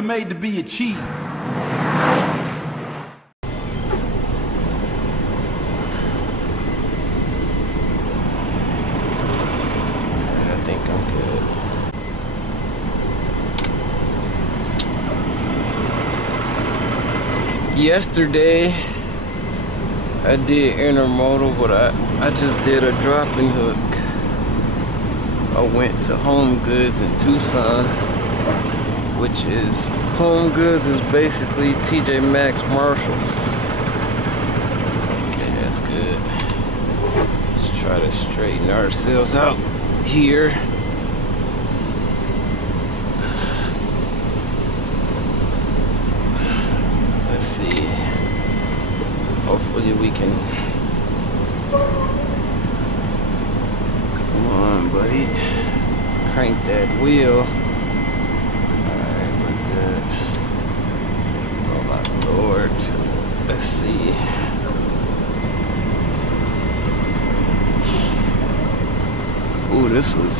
are made to be achieved. I think I'm good. Yesterday, I did intermodal, but I just did a dropping hook. I went to Home Goods in Tucson, which is, Home Goods is basically TJ Maxx Marshalls. Okay, that's good. Let's try to straighten ourselves out here. Let's see. Hopefully we can. Come on, buddy. Crank that wheel. Alright, we're good. Oh my lord. Let's see. Ooh, this was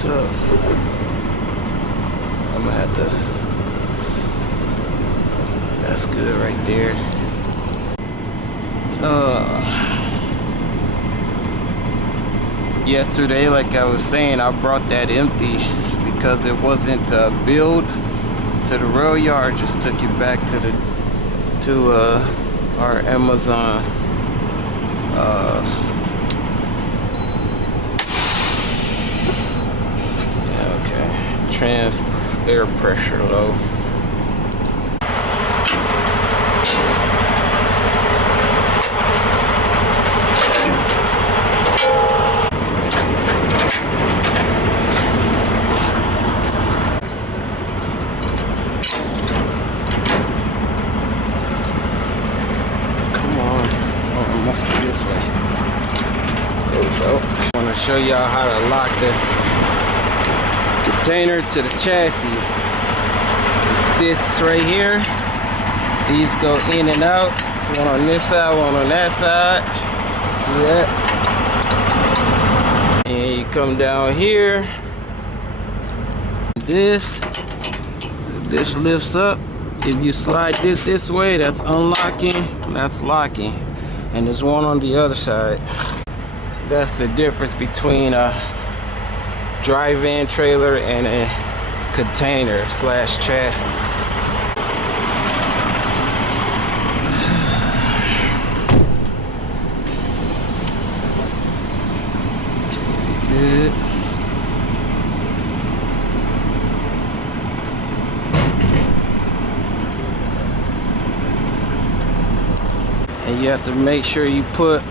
tough. I'm gonna have to. That's good right there. Yesterday, like I was saying, I brought that empty because it wasn't billed to the rail yard. Just took it back to our Amazon yeah, okay, trans air pressure low. Must be this way. There we go. I want to show y'all how to lock the container to the chassis. It's this right here. These go in and out. It's one on this side, one on that side. See that? And you come down here. This lifts up. If you slide this way, that's unlocking. That's locking. And there's one on the other side. That's the difference between a dry van trailer and a container slash chassis. Good. And you have to make sure you put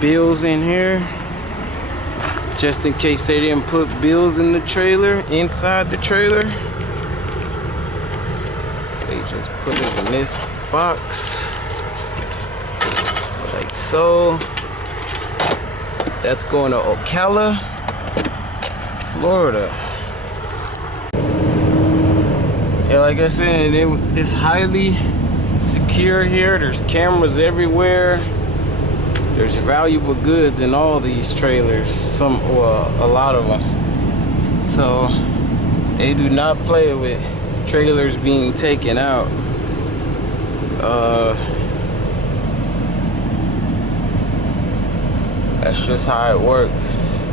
bills in here, just in case they didn't put bills in the trailer, inside the trailer. So you just put it in this box, like so. That's going to Ocala, Florida. Yeah, like I said, it's highly secure here. There's cameras everywhere. There's valuable goods in all these trailers, a lot of them. So they do not play with trailers being taken out. That's just how it works.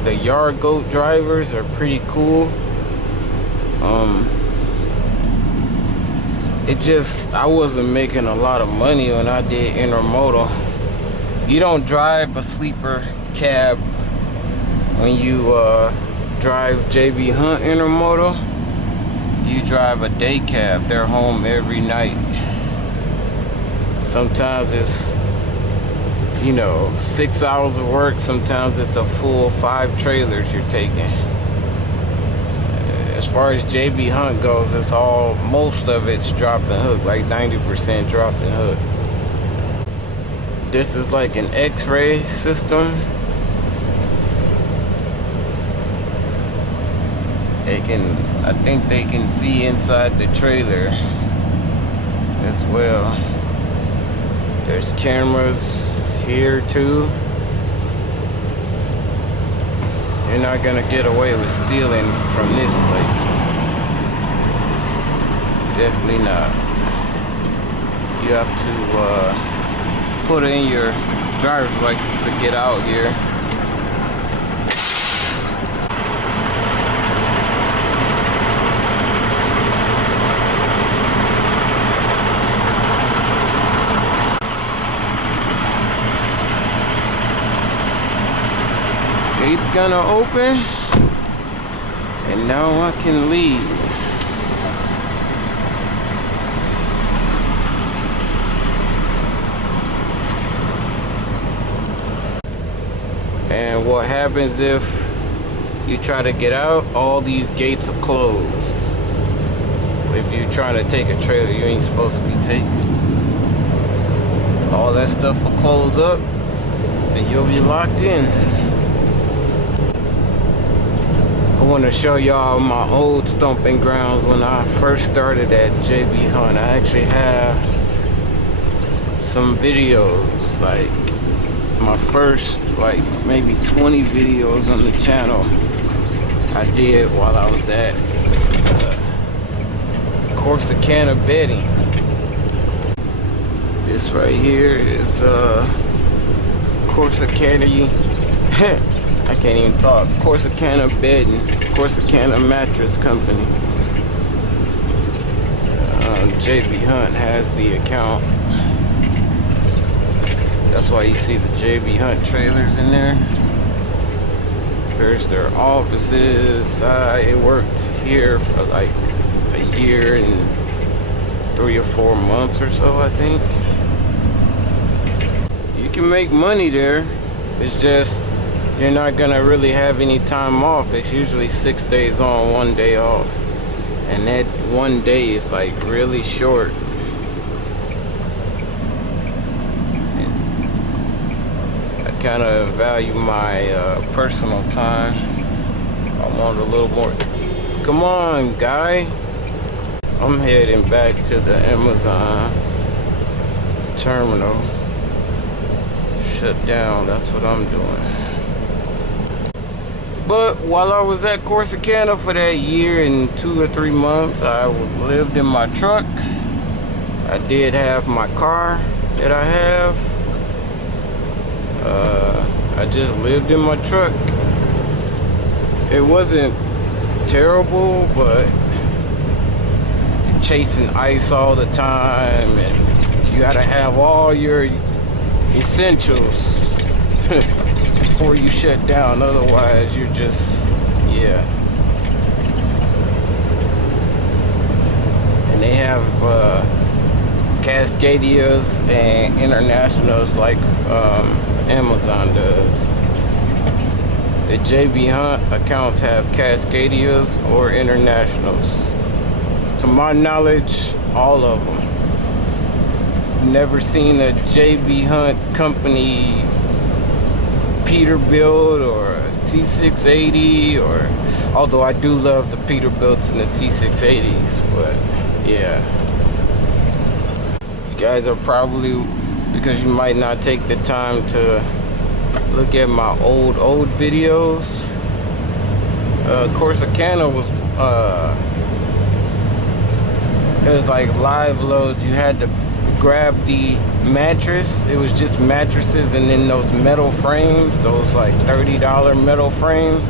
The yard goat drivers are pretty cool. I wasn't making a lot of money when I did intermodal. You don't drive a sleeper cab when you drive JB Hunt intermodal. You drive a day cab. They're home every night. Sometimes it's, 6 hours of work. Sometimes it's a full 5 trailers you're taking. As far as JB Hunt goes, most of it's drop and hook, like 90% drop and hook. This is like an X-ray system. I think they can see inside the trailer as well. There's cameras here too. You're not gonna get away with stealing from this place. Definitely not. You have to put in your driver's license to get out here. Gate's gonna open, and now I can leave. And what happens if you try to get out? All these gates are closed. If you're trying to take a trailer you ain't supposed to be taking, all that stuff will close up and you'll be locked in. I want to show y'all my old stomping grounds when I first started at JB Hunt. I actually have some videos, like my first like maybe 20 videos on the channel I did while I was at Corsicana bedding. This right here is Corsicana I can't even talk. Corsicana bedding, Corsicana mattress company. JB Hunt has the account. That's why you see the JB Hunt trailers in there. There's their offices. I worked here for like a year and 3 or 4 months or so, I think. You can make money there. It's just you're not gonna really have any time off. It's usually 6 days on, 1 day off. And that 1 day is like really short. Kind of value my personal time. I want a little more. Come on, guy. I'm heading back to the Amazon terminal. Shut down. That's what I'm doing. But while I was at Corsicana for that year and 2 or 3 months, I lived in my truck. I did have my car that I have. I just lived in my truck. It wasn't terrible, but chasing ice all the time, and you gotta have all your essentials before you shut down. Otherwise, you're just, yeah. And they have Cascadias and Internationals like Amazon does. The JB Hunt accounts have Cascadias or Internationals. To my knowledge, all of them. Never seen a JB Hunt company Peterbilt or a T680, or although I do love the Peterbilts and the T680s, but yeah. You guys are probably, because you might not take the time to look at my old videos. Corsicana was it was like live loads. You had to grab the mattress. It was just mattresses, and then those metal frames, those like $30 metal frames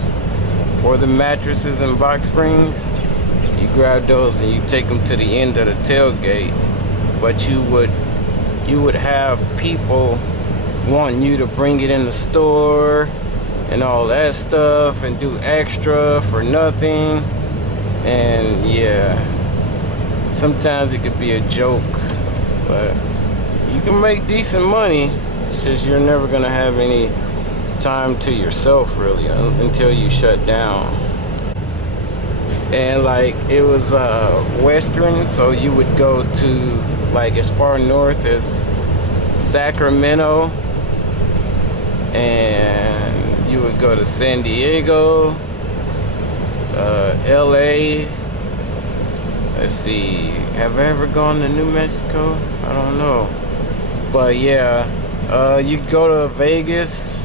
for the mattresses and box springs. You grab those and you take them to the end of the tailgate. But you would have people wanting you to bring it in the store and all that stuff and do extra for nothing. And yeah, sometimes it could be a joke, but you can make decent money. It's just you're never gonna have any time to yourself really until you shut down. And like it was Western, so you would go to like as far north as Sacramento, and you would go to San Diego, LA. Let's see, have I ever gone to New Mexico? I don't know. But yeah, you go to Vegas,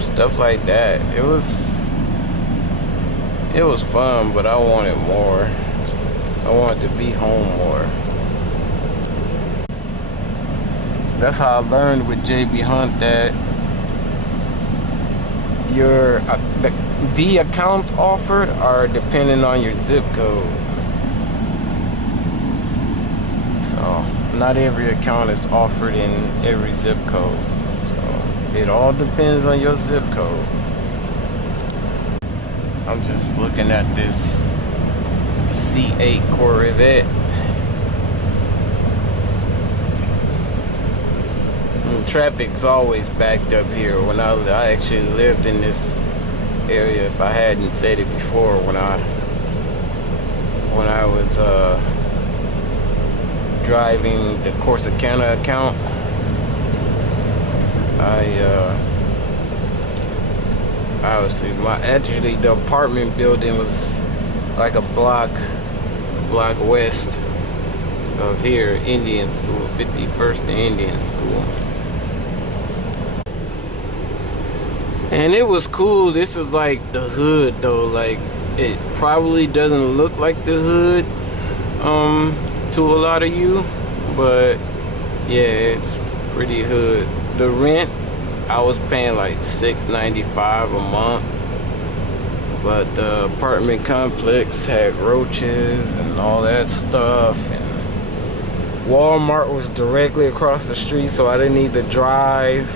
stuff like that. It was, It was fun, but I wanted more. I wanted to be home more. That's how I learned with JB Hunt that your the accounts offered are dependent on your zip code. So not every account is offered in every zip code. So it all depends on your zip code. I'm just looking at this C8 Corvette. Traffic's always backed up here. When I actually lived in this area, if I hadn't said it before, when I was driving the Corsicana account, actually the apartment building was like a block west of here, Indian School, 51st and Indian School. And it was cool. This is like the hood though. Like, it probably doesn't look like the hood to a lot of you, but yeah, it's pretty hood. The rent, I was paying like $6.95 a month, but the apartment complex had roaches and all that stuff, and Walmart was directly across the street, so I didn't need to drive.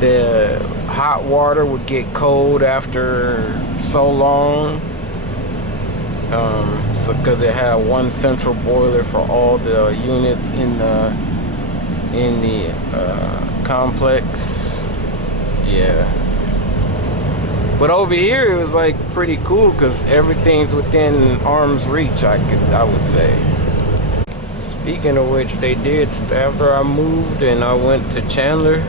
The hot water would get cold after so long, so because it had one central boiler for all the units in the complex. Yeah, but over here it was like pretty cool because everything's within arm's reach, I would say. Speaking of which, they did, after I moved and I went to Chandler,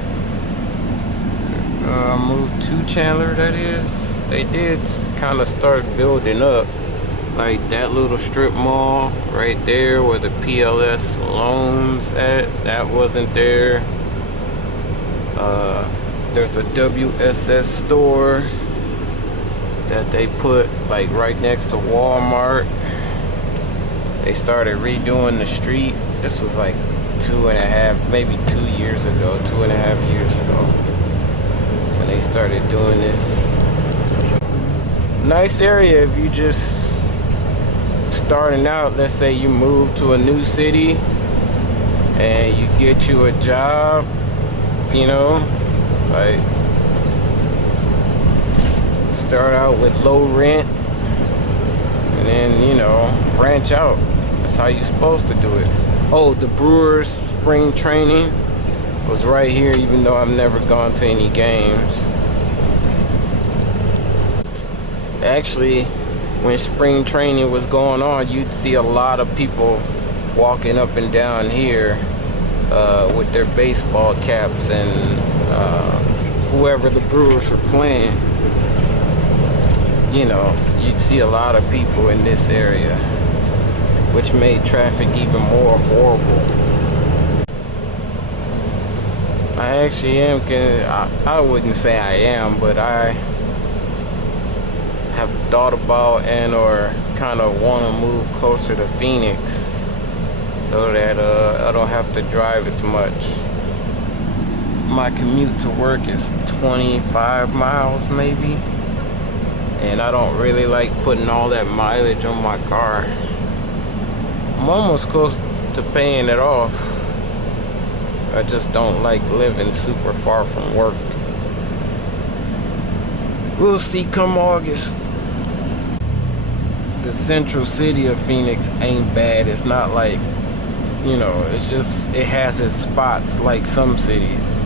moved to Chandler, that is, they did kind of start building up, like that little strip mall right there where the PLS loans at, that wasn't there. There's a WSS store that they put like right next to Walmart. They started redoing the street. This was like 2.5, maybe 2 years ago, 2.5 years ago, when they started doing this. Nice area if you just starting out. Let's say you move to a new city and you get you a job, you know, like start out with low rent and then, you know, branch out. That's how you're supposed to do it. Oh, the Brewers spring training was right here, even though I've never gone to any games. Actually, when spring training was going on, you'd see a lot of people walking up and down here with their baseball caps and whoever the Brewers were playing. You know, you'd see a lot of people in this area, which made traffic even more horrible. I actually am, I wouldn't say I am, but I have thought about and or kind of want to move closer to Phoenix so that I don't have to drive as much. My commute to work is 25 miles maybe, and I don't really like putting all that mileage on my car. I'm almost close to paying it off. I just don't like living super far from work. We'll see come August. The central city of Phoenix ain't bad. It's not like, you know, it's just, it has its spots like some cities.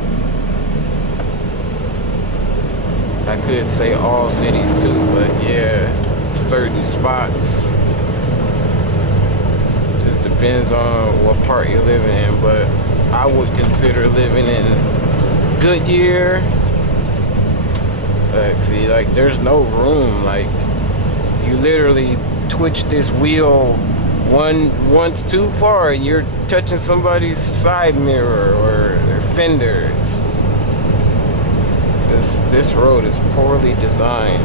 I could say all cities too, but yeah, certain spots. It just depends on what part you're living in, but I would consider living in Goodyear. Like, see, like, there's no room. Like, you literally twitch this wheel once too far and you're touching somebody's side mirror or their fenders. This road is poorly designed.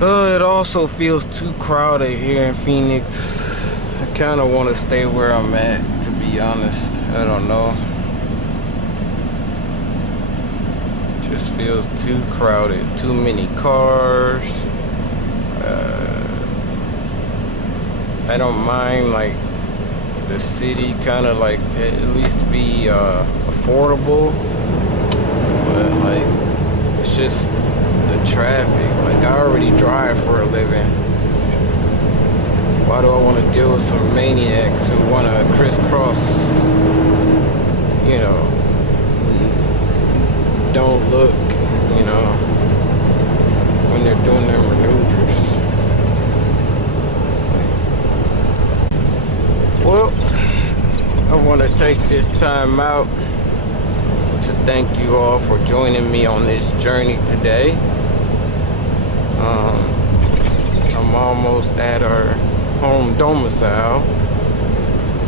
It also feels too crowded here in Phoenix. I kind of want to stay where I'm at, to be honest. I don't know. Just feels too crowded. Too many cars. I don't mind like the city kind of like at least be affordable, but like it's just the traffic. Like I already drive for a living. Why do I want to deal with some maniacs who want to crisscross, you know, don't look, you know, when they're doing their maneuvers. Well, I want to take this time out to thank you all for joining me on this journey today. I'm almost at our home domicile.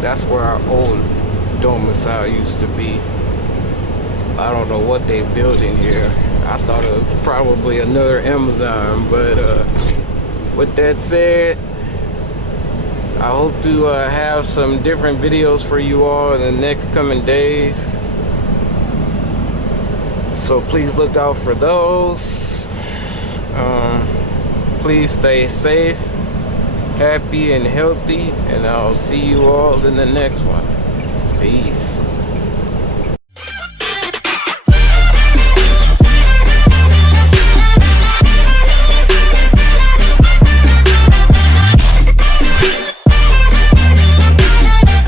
That's where our old domicile used to be. I don't know what they built in here. I thought it was probably another Amazon, but with that said, I hope to have some different videos for you all in the next coming days. So please look out for those. Please stay safe, happy, and healthy, and I'll see you all in the next one. Peace.